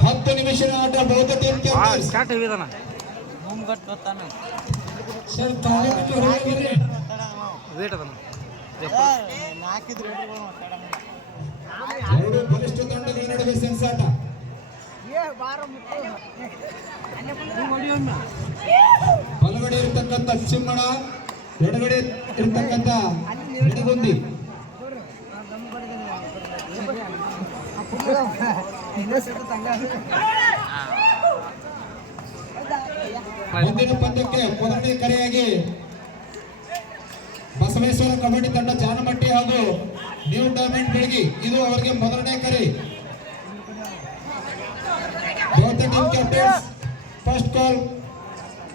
ಹತ್ತು ನಿಮಿಷದ ಆಟ ಕ್ಯಾಪ್ಟನ್ಸ್ ಸ್ಟಾರ್ಟ್ ಆಗಿದಾನ ಸರ್ ತಾಳೆ ಬಿಟ್ಟು ಹೊರಗೆ ಬರ್ರಿ. ವೇಟ್ ಅದನ ಎರಡು ಬಲಿಷ್ಠ ತಂಡಗಳ ನಡುವೆ ಸೆಣಸಾಟ. ಬಲಗಡೆ ಇರತಕ್ಕಂತ ಸಿಂಹಣ ಎಡಗಡೆ ಇರತಕ್ಕಂತ ಎಡಗುಂದಿ ಮುಂದಿನ ಪಂದ್ಯಕ್ಕೆ ಮೊದಲನೇ ಕರೆಯಾಗಿ ಬಸವೇಶ್ವರ ಕಬಡ್ಡಿ ತಂಡ ಜಾನಮಟ್ಟಿ ಹಾಗೂ ನ್ಯೂ ಡೈಮಂಡ್ ಬೆಳಗಿ. ಇದು ಅವರಿಗೆ ಮೊದಲನೇ ಕರೆ. Team first call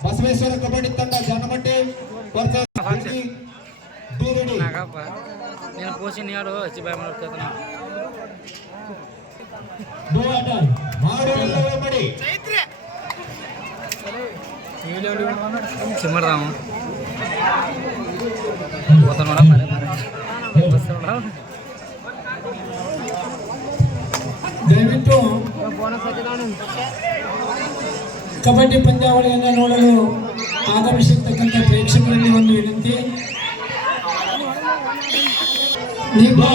Basaveshwara kabaddi ತಂಡ Janamatti versus Belagi be ready ನೀನು ಪೋಷಣೆ ಹೇಳು ಹಚ್ಚಿ ಬಾಯ್ ಮಾಡ್ತಾನ ದಯವಿಟ್ಟು ಕಬಡ್ಡಿ ಪಂದ್ಯಾವಳಿಯನ್ನು ನೋಡಲು ಆಗಮಿಸಿರ್ತಕ್ಕಂಥ ಪ್ರೇಕ್ಷಕರಲ್ಲಿ ಒಂದು ವಿನಂತಿ ನೀವು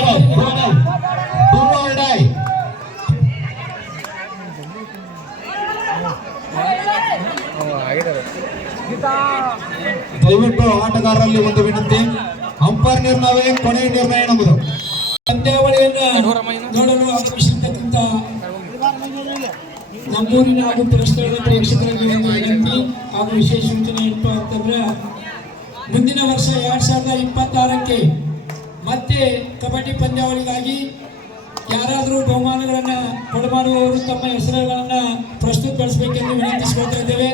ಆಗಿದ್ದಾರೆ ದಯವಿಟ್ಟು ಆಟಗಾರರಲ್ಲಿ ಒಂದು ವಿನಂತಿ. ಅಂಪೈರ್ ನಿರ್ಣಯವೇ ಕೊನೆ ನಿರ್ಣಯ ನಮ್ಮದು. ಪಂದ್ಯಾವಳಿಯನ್ನು ನೋಡಲು ಆಗಮಿಸಿರ್ತಕ್ಕಂಥ ನಮ್ಮೂರಿನ ಹಾಗೂ ಪುರಸ್ಕಾರದ ಪ್ರೇಕ್ಷಕರಲ್ಲಿ ಒಂದು ವಿನಂತಿ ಹಾಗೂ ವಿಶೇಷ ಸೂಚನೆ ಇಟ್ಟು ಅಂತಂದ್ರೆ, ಮುಂದಿನ ವರ್ಷ ಎರಡ್ ಸಾವಿರದ ಇಪ್ಪತ್ತಾರಕ್ಕೆ ಮತ್ತೆ ಕಬಡ್ಡಿ ಪಂದ್ಯಾವಳಿಗಾಗಿ ಯಾರಾದರೂ ಬಹುಮಾನಗಳನ್ನ ಕೊಡಮಾಡುವವರು ತಮ್ಮ ಹೆಸರುಗಳನ್ನ ಪ್ರಸ್ತುತಪಡಿಸಬೇಕೆಂದು ವಿನಂತಿಸಿಕೊಳ್ತಾ ಇದ್ದೇವೆ.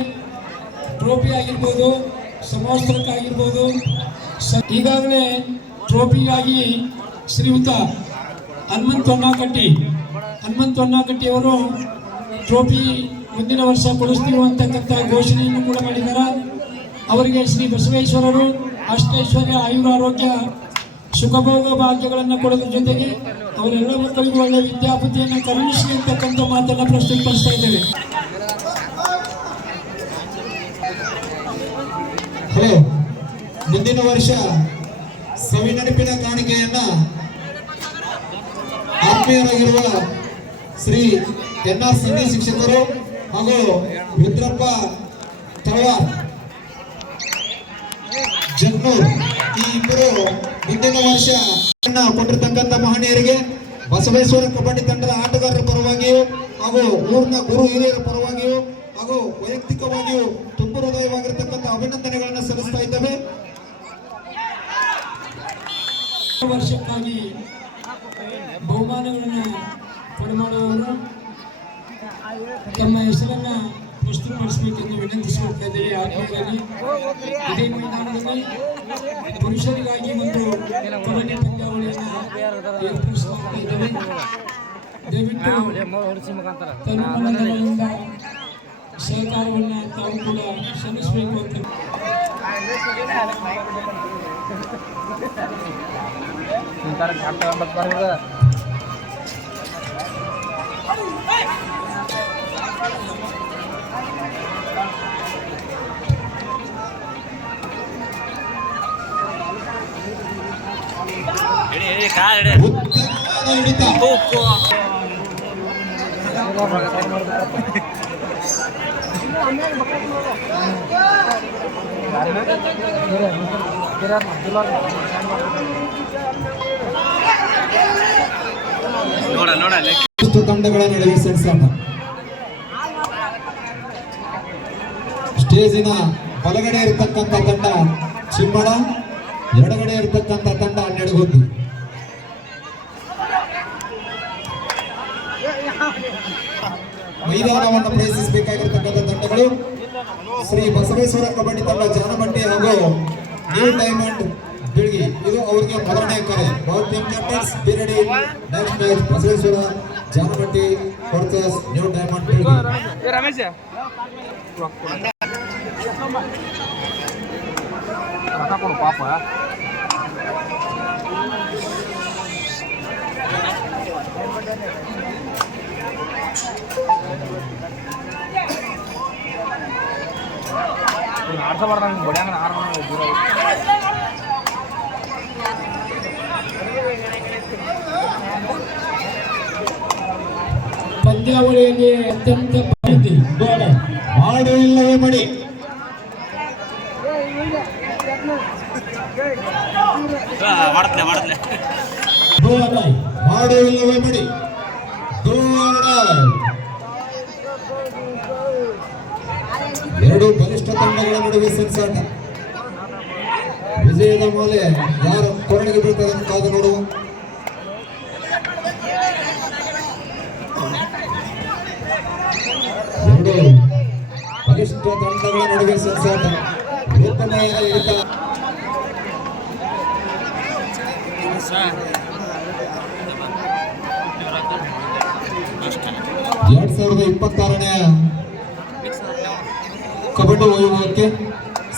ಟ್ರೋಫಿ ಆಗಿರ್ಬೋದು ಸಮವಸ್ತ್ರಕ್ಕಾಗಿರ್ಬೋದು. ಸ- ಈಗಾಗಲೇ ಟ್ರೋಫಿಗಾಗಿ ಶ್ರೀಯುತ ಹನುಮಂತ ಹೊನ್ನಾಕಟ್ಟಿ, ಹನುಮಂತ್ ಹೊನ್ನಾಕಟ್ಟಿ ಅವರು ಟ್ರೋಫಿ ಮುಂದಿನ ವರ್ಷ ಕೊಡಿಸ್ತೀವಿ ಅಂತಕ್ಕಂಥ ಘೋಷಣೆಯನ್ನು ಕೂಡ ಮಾಡಿದ್ದಾರೆ. ಅವರಿಗೆ ಶ್ರೀ ಬಸವೇಶ್ವರರು ಅಷ್ಟೈಶ್ವರ್ಯ ಆಯುರ ಆರೋಗ್ಯ ಸುಖಭೋಗ ಭಾಗ್ಯಗಳನ್ನು ಕೊಡೋದ್ರ ಜೊತೆಗೆ ಅವರೆಲ್ಲ ಮಕ್ಕಳಿಗೂ ಒಳ್ಳೆ ವಿದ್ಯಾಪತಿಯನ್ನು ಕರುಣಿಸಿ ಅಂತಕ್ಕಂಥ ಮಾತನ್ನು ಪ್ರಸ್ತುತಪಡಿಸ್ತಾ ಇದ್ದೇವೆ. ಮುಂದಿನ ವರ್ಷ ಸವಿನೆನಪಿನ ಕಾಣಿಕೆಯನ್ನ ಆತ್ಮೀಯರಾಗಿರುವ ಶ್ರೀ ಎನ್ ಆರ್ ಸಿಂಗಿ ಶಿಕ್ಷಕರು ಹಾಗೂ ರುದ್ರಪ್ಪ ತಳವಾರ್, ಜಗ್ನೂರ್ ಈ ಇಬ್ಬರು ಮುಂದಿನ ವರ್ಷ ಕೊಟ್ಟಿರ್ತಕ್ಕಂಥ ಮಹನೀಯರಿಗೆ ಬಸವೇಶ್ವರ ಕಬಡ್ಡಿ ತಂಡದ ಆಟಗಾರರ ಪರವಾಗಿಯೂ ಹಾಗೂ ಊರಿನ ಗುರು ಹಿರಿಯರ ಪರವಾಗಿಯೂ ಹಾಗೂ ವೈಯಕ್ತಿಕವಾಗಿಯೂ ತುಂಬ ಹೃದಯವಾಗಿರ್ತಕ್ಕಂಥ ಅಭಿನಂದನೆಗಳನ್ನು ಸಲ್ಲಿಸ್ತಾ ಇದ್ದೇವೆ. ವರ್ಷಕ್ಕಾಗಿ ಬಹುಮಾನಗಳನ್ನು ಕೊಡಮಾಡುವವರು ತಮ್ಮ ಹೆಸರನ್ನ ಪ್ರಸ್ತುತಪಡಿಸಬೇಕೆಂದು ವಿನಂತಿಸಿಕೊಳ್ತಾ ಇದ್ದೇವೆ. ಇದೇ ಮೈದಾನದಲ್ಲಿ ಪುರುಷರಿಗಾಗಿ ಒಂದು ಕಬಡ್ಡಿ ಪಂದ್ಯಾವಳಿಯನ್ನು ಏರ್ಪಡಿಸಲಾಗ್ತಾ ಇದ್ದೇವೆ. ದಯವಿಟ್ಟು ತನ್ಮೂಲಕಗಳಿಂದ ಸಹಕಾರವನ್ನು ತಾವು ಕೂಡ ಶ್ರಮಿಸಬೇಕು ಅಂತ. ನಿಂತಾರ ಕಾಟ ಒಂಬತ್ತು ಬರ್ತದ ಹಿಡಿ ತಂಡಗಳ ನಡುವೆ ಸೆಣಸಾಟ. ಸ್ಟೇಜಿನ ಬಲಗಡೆ ಇರತಕ್ಕಂಥ ತಂಡ ಚಿಮ್ಮಣ ಎಡಗಡೆ ಇರತಕ್ಕಂಥ ತಂಡ ನೆಡಗುಂದಿ ಮೈದಾನವನ್ನು ಪ್ರಯತ್ನಿಸಬೇಕಾಗಿರ್ತಕ್ಕಂಥ ತಂಡಗಳು ಶ್ರೀ ಬಸವೇಶ್ವರ ಕಬಡ್ಡಿ ತಂಡ ಜಾನಮಟ್ಟಿ ಹಾಗೂ ನ್ಯೂ ಡೈಮಂಡ್ ಅವರಿಗೆ ಮೊದಲನೇ ಕರೆ both team captains Biradi next match Basaveshwara Janamatti versus new diamond Belagi Ramesha ಕೊಡು ಪಾಪ ಆಡ್ಸಬಾರ್ದು ಹಂಗೆ ಬಡಿಯಂಗ ಆರ ದೂರ ಪಂದ್ಯಾವಳಿಯಲ್ಲಿ ಅತ್ಯಂತ ಮಾಹಿತಿ ಗೋಡೆ. ಮಾಡು ಇಲ್ಲವೇ ಮಡಿ. ಮಾಡು ಇಲ್ಲವೇ ಮಡಿ. ಎರಡು ಬಲಿಷ್ಠ ತಂಡಗಳ ನಡುವೆ ಸೆನ್ಸಾಟ ವಿಜಯದ ಮೇಲೆ ಯಾರು ಕೊರಳಿಗೆ ಬೀಳ್ತಾರೆ ಅಂತ ಕಾದು ನೋಡುವ. ಎರಡು ಬಲಿಷ್ಠ ತಂಡಗಳ ನಡುವೆ ಸಂಸಾರ ರೂಪಮಯದ ಹಿಡಿತ ಎರಡ್ ಸಾವಿರದ ಇಪ್ಪತ್ತಾರನೇ ಕಬಡ್ಡಿ ವೈಭವಕ್ಕೆ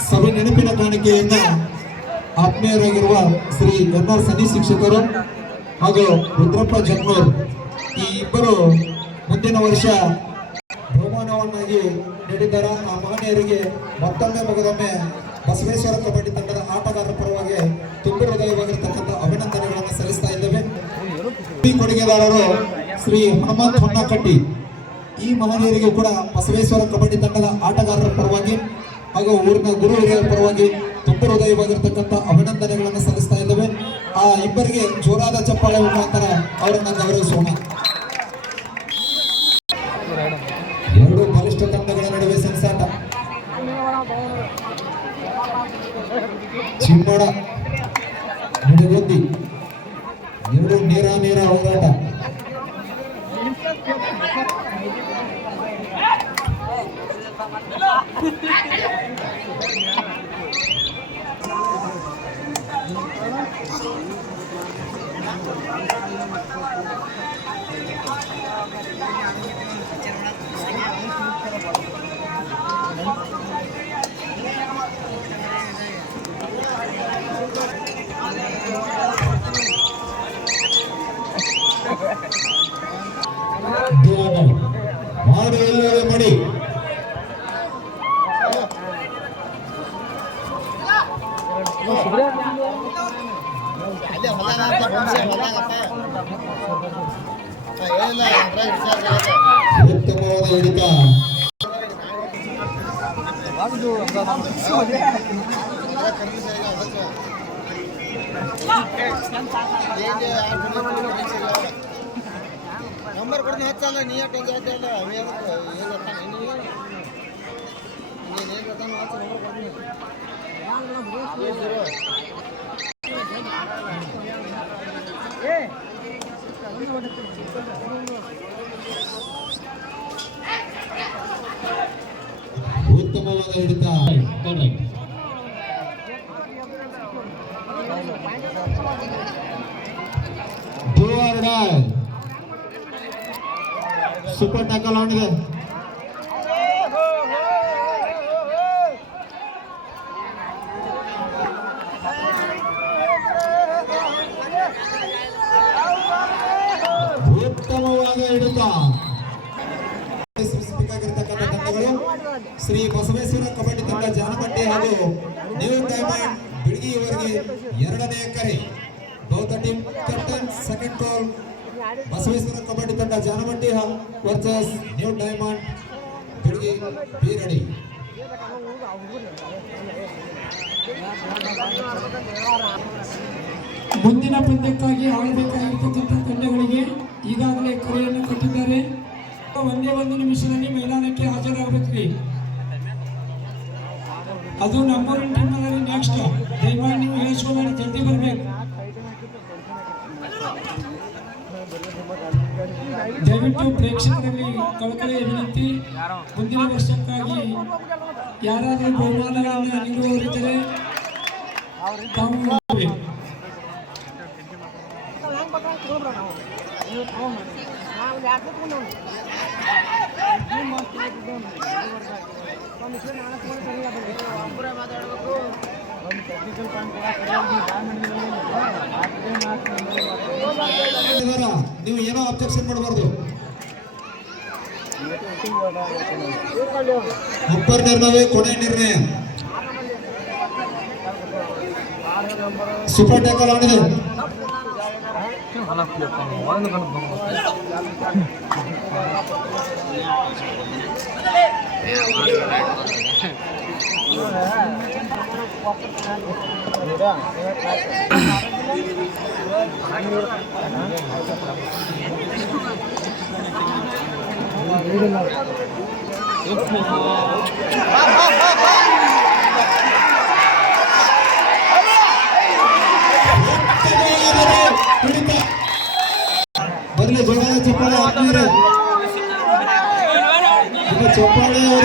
ಸಭೆ ನೆನಪಿನ ಕಾಣಿಕೆಯಿಂದ ಆತ್ಮೀಯರಾಗಿರುವ ಶ್ರೀ ಎನ್ ಆರ್ ಸನಿ ಶಿಕ್ಷಕರು ಹಾಗೂ ರುದ್ರಪ್ಪ ಜಗ್ನೂರ್. ಈ ಇಬ್ಬರು ಮುಂದಿನ ವರ್ಷ ನೀಡಿದ್ದಾರೆ ಆ ಮಹನೀಯರಿಗೆ ಮತ್ತೊಮ್ಮೆ ಮಗದೊಮ್ಮೆ ಬಸವೇಶ್ವರ ಕಬಡ್ಡಿ ತಂಡದ ಆಟಗಾರರ ಪರವಾಗಿ ತುಂಬು ಹೃದಯವಾಗಿರ್ತಕ್ಕಂಥ ಅಭಿನಂದನೆಗಳನ್ನು ಸಲ್ಲಿಸ್ತಾ ಇದ್ದೇವೆ. ಈ ಕೊಡುಗೆದಾರರು ಶ್ರೀ ಹನುಮಂತ್ ಹೊನ್ನಕಟ್ಟಿ. ಈ ಮಹನೀಯರಿಗೆ ಕೂಡ ಬಸವೇಶ್ವರ ಕಬಡ್ಡಿ ತಂಡದ ಆಟಗಾರರ ಪರವಾಗಿ ಹಾಗೂ ಊರಿನ ಗುರು ಹಿರಿಯರ ಪರವಾಗಿ ತುಂಬು ಹೃದಯವಾಗಿರ್ತಕ್ಕಂಥ ಅಭಿನಂದನೆಗಳನ್ನು ಸಲ್ಲಿಸ್ತಾ ಇದ್ದೇವೆ. ಆ ಇಬ್ಬರಿಗೆ ಜೋರಾದ ಚಪ್ಪಾಳೆ ಮುಖಾಂತರ ಅವರನ್ನು ಗೌರವಿಸೋಣ. ಚಿಮ್ಮಡ ನಿಡಗುಂದಿ ಎರಡು ನೇರ ನೇರ ಹೋರಾಟ ನಂಬರ್ ಕೂಡ ಹಚ್ಚಲ್ಲ ನೀ ಅಟ್ಟ ಜಾತಿ ಅಲ್ಲ ಅವೇ ಏನು ಗೊತ್ತಾ ನೀನು ನೀನು ಏನು ಗೊತ್ತಾ ಹಚ್ಚ ನಂಬರ್ ಕೊಡ್ತೀನಿ ಉತ್ತಮವಾದ ಹಿಡಿತ. ಸೂಪರ್ ಟ್ಯಾಕಲ್ ಅವನಿಗೆ ತಂಡಗಳು ಶ್ರೀ ಬಸವೇಶ್ವರ ಕಬಡ್ಡಿ ತಂಡ ಜಾನಪಟ್ಟಿ ಹಾಗೂ ನ್ಯೂ ಡೈಮಂಡ್ ಬಿಡಗಿ ಇವರಿಗೆ ಎರಡನೇ ಕರೆ. Both team captain second call Basaveshwara kabaddi ತಂಡ Janapatti versus new diamond Bidagi Biradi. ಮುಂದಿನ ಪಂದ್ಯಕ್ಕಾಗಿ ಆಡಬೇಕಾಗಿರ್ತಕ್ಕಂಥ ತಂಡಗಳಿಗೆ ಈಗಾಗಲೇ ಕರೆಯನ್ನು ಕೊಟ್ಟಿದ್ದಾರೆ. ಒಂದೇ ಒಂದು ನಿಮಿಷದಲ್ಲಿ ಮೈದಾನಕ್ಕೆ ಅದು ನಮ್ಮೂರಿನ ಟೀಮಲ್ಲಿ ನೆಕ್ಸ್ಟ್ ದಯಮಾಡಿ ನೀವು ಹೇಳ್ಸ್ಕೊಂಡ್ರೆ ಜಲ್ದಿ ಬರಬೇಕು. ದಯವಿಟ್ಟು ಪ್ರೇಕ್ಷಕರಲ್ಲಿ ಕಳಕಳಿಯ ವಿನಂತಿ. ಮುಂದಿನ ವರ್ಷಕ್ಕಾಗಿ ಯಾರಾದರೂ ಬಹುಮಾನಗಳನ್ನು ನೀಡುವವರಿದ್ದರೆ ತಾವು ನೀವು ಏನೋ ಅಬ್ಜೆಕ್ಷನ್ ಮಾಡಬಾರ್ದು. ಅಪ್ಪರ್ ನಿರ್ಣಯ ಕೊನೆ ನಿರ್ಣಯ ಸೂಪರ್ ಟ್ಯಾಕಲ್ ಆಡಿದೆ. ಹಿಡಿತ ಮೊದಲೇ ಜೋರಾದ ಚಪ್ಪಾಳೆ ಆದ್ಮೇಲೆ ಈಗ ಚಪ್ಪಾಳೆ ಅವರ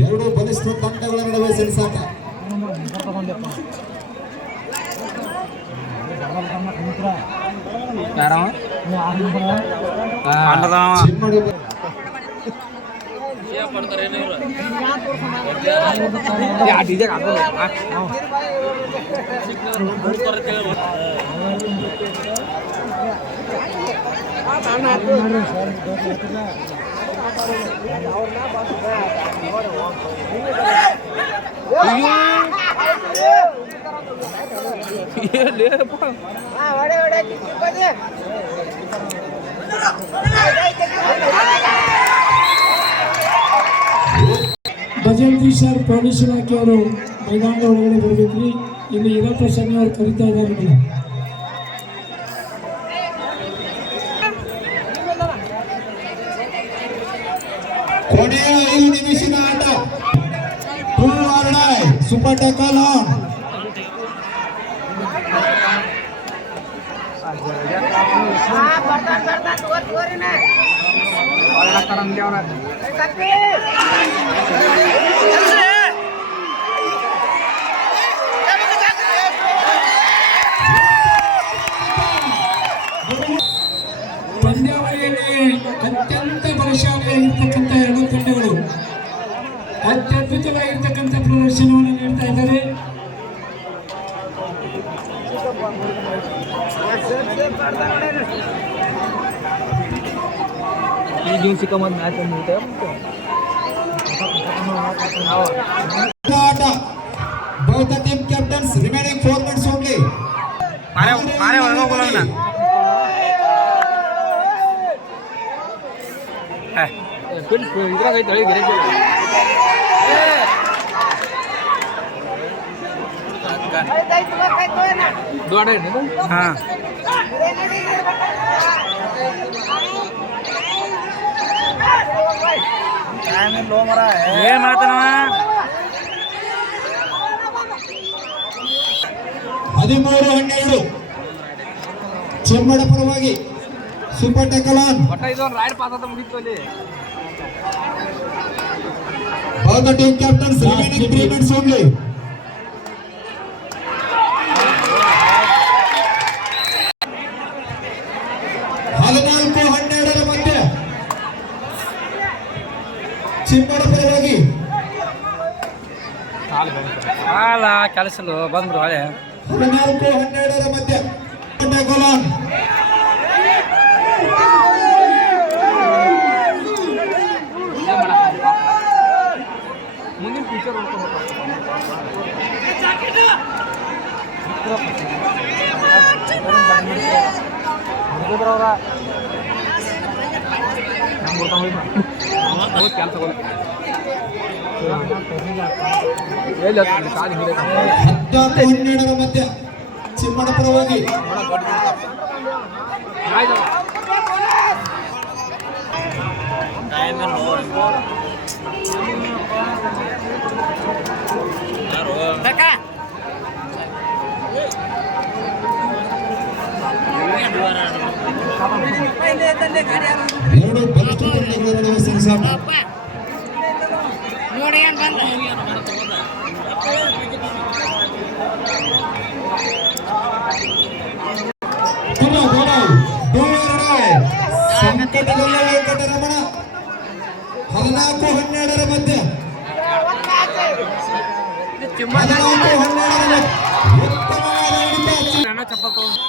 ಎರಡು ಬಲಿಷ್ಠ ತಂಡಗಳ ನಡುವೆ ಸೆಣಸಾಟ. ಭಜಂತಿ ಸರ್ ಪೊಲೀಸ್ ಇಲಾಖೆಯವರು ಮೈದಾನದ ಒಳಗಡೆ ಬರ್ಬೇಕ್ರಿ ಇಲ್ಲಿ ಇರಪ್ಪ ಸನ್ನಿ ಅವ್ರು ಕರಿತಾ ಇದ್ದಾರೆ ಸೂಪರ್ ಟ್ಯಾಕಲ್ ಆನ್ ಪಂದ್ಯಾವಳಿಯಲ್ಲಿ ಅತ್ಯಂತ ಬಲಶಾಲಿಯಾಗಿರ್ತಕ್ಕಂಥ ಎರಡು ತಂಡಗಳು ಅತ್ಯದ್ಭುತವಾಗಿರ್ತಕ್ಕಂಥ ಪ್ರದರ್ಶನವನ್ನು ನೀಡ್ತಾ ಇದ್ದಾರೆ ಈ ಜೀವ ಸಿಕ್ಕಂಬಂದ್ ಮ್ಯಾಚ್ ಅಂದ್ಬಿಟ್ಟು ಆಟ both the team captains remaining four minutes only ಮಾರೆ ಮಾರೆ ಒಳಗೆ ಹೋಗಲ್ಲ ಇದ್ರಾಗ ಐತೆ ಒಳಗೆ ಗಿರಾಕಿ ದೊಡ್ಡ ಹದಿಮೂರು ಹನ್ನೆರಡು. ಚೆಮ್ಮಡ ಪರವಾಗಿ. ಸೂಪರ್ ಟ್ಯಾಕಲ್ ಆನ್ ಒಟ್ಟ ಇದು ರಾಯ್ಡ್ ಅಂತ ಮುಗಿತು ಅಲ್ಲಿ. Both the team captains remaining three minutes only ಹದಿನಾಲ್ಕು ಹನ್ನೆರಡರ ಮಧ್ಯೆ ಚಿಮ್ಮಡ ಪರವಾಗಿ ಕೆಲಸಲು ಬಂದ್ರು ಹಳೆ. ಹದಿನಾಲ್ಕು ಹನ್ನೆರಡರ ಮಧ್ಯೆ ಆನ್ ಮುಂದಿನ ಫ್ಯೂಚರ್ ಹುಡುಗರವ್ರ ಕೆಲಸ ಎಲ್ಲಿ ಹತ್ತಿ ಕಾಲು ಹಿಂಗೆ ಹದಿನಾಲ್ಕು ಹನ್ನೆರಡರ ಮಧ್ಯೆ ಚಿಮ್ಮಡ ಪರವಾಗಿ ಆಯ್ತು ಎರಡು ಬಲಿಷ್ಠ ತಂಡಗಳ ನಡುವೆ ಸೆಣಸಾಟ ನೋಡಿ ಏನ್ ಬಂದ ತುಂಬ ಗೋಡ ಗೋಳರಡೆ ಸಂಕಟಗೊಳ್ಳ ವೆಂಕಟರಮಣ ಹದಿನಾಲ್ಕು ಹನ್ನೆರಡರ ಮಧ್ಯೆ ಹದಿನಾಲ್ಕು ಹನ್ನೆರಡರ ಮಧ್ಯೆ ಉತ್ತಮವಾದ ಹಿಡಿತ ನನ್ನ ಚಪ್ಪಲ್ ತಗೊಂಡು